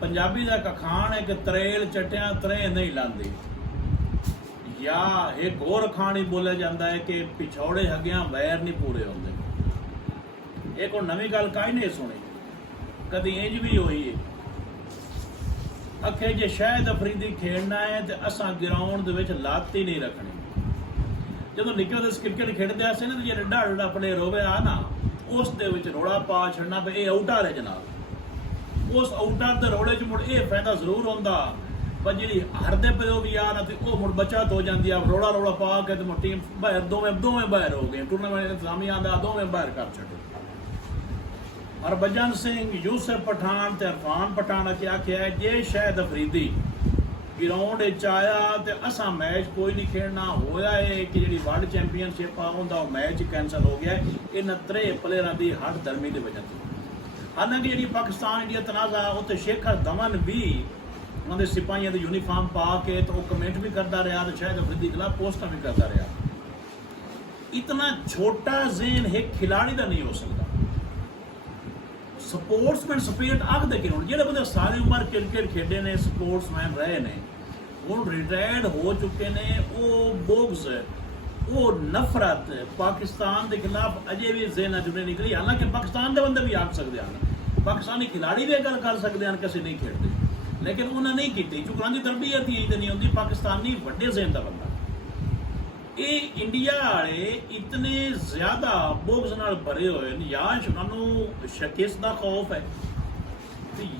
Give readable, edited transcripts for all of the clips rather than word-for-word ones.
पंजाबी का एक अखान है कि तरेल चटिया तरे नहीं लांदी, या एक होर अखान ही बोलिया जाता है कि पिछौड़े हगिया वैर नहीं पूरे होंगे। एक नवी गल काई नहीं सुनी, कदी इंज भी हुई है अखे जे शायद अफरीदी खेलना है तो असा ग्राउंड दे विच लात ही नहीं रखनी। जो निकलते क्रिकेट खेडते से ना तो जो डा डा प्लेयर होवे आ ना उस दे विच रोड़ा पा छड़ना भी ये आउटर है जनाब। उस आउटर के रोड़े च मुड़ ये फायदा जरूर होंदा, पर जी हरदे पे भी आ ना तो मुड़ बचत हो जाती है। रोड़ा रोड़ा पा के तो टीम बाहर दोवें बाहर हो गए, टूर्नामेंट इंतजामी आंदा दोवें बाहर कर छड़े। हरभजन सिंह, यूसुफ पठान ते इरफान पठान के आख्या है जे शायद अफरीदी ग्राउंड आया तो असा मैच कोई नहीं खेलना। होया है कि जी वर्ल्ड चैंपीयनशिप आ मैच कैंसल हो गया इन त्रे प्लेयरों की हट धर्मी की वजह से। हालांकि जी पाकिस्तान इंडिया तनाज़ा उत्ते शेखर धवन भी उन्होंने सिपाहियों की यूनीफॉर्म पा के तो कमेंट भी करता रहा, तो शायद अफरीदी के खिलाफ पोस्टा भी करता रहा। इतना छोटा जेन एक खिलाड़ी का नहीं हो सकता। स्पोर्ट्समैन स्पिरिट आखते कि हूँ जो बंदे सारी उम्र क्रिकेट खेडे ने स्पोर्ट्समैन रहे ने हूँ रिटायर्ड हो चुके ने, वो बोग्स वो नफरत पाकिस्तान के खिलाफ अजे भी जेन च नहीं निकली। हालांकि पाकिस्तान के बंदे भी आख सकते हैं, पाकिस्तानी खिलाड़ी भी गल कर सकते हैं किसी नहीं खेलते, लेकिन उन्हें नहीं की क्योंकि उनकी तरबियत ही नहीं होंगी। पाकिस्तानी वड्डे जेन का बंदा ये इंडिया वाले इतने ज्यादा बोग्स नाल भरे हुए हैं, या उन्होंने शिकस्त का खौफ है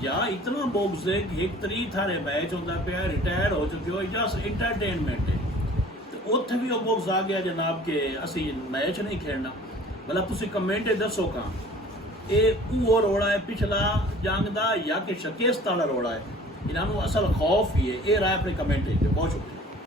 या इतना बोग्स है कि एक तरी थारे मैच होता पाया रिटायर हो चुके हो जस्ट इंटरटेनमेंट है, तो उत्थे भी वो बोग्स आ गया जनाब के असी मैच नहीं खेलना। भला तुसी कमेंट दसो कहाँ ये वो रोड़ा है पिछला जंग का या कि शिकस्त वाला रोड़ा है, इन्होंने असल खौफ ही है। ये राय अपने कमेंट बहुत शुक्रिया।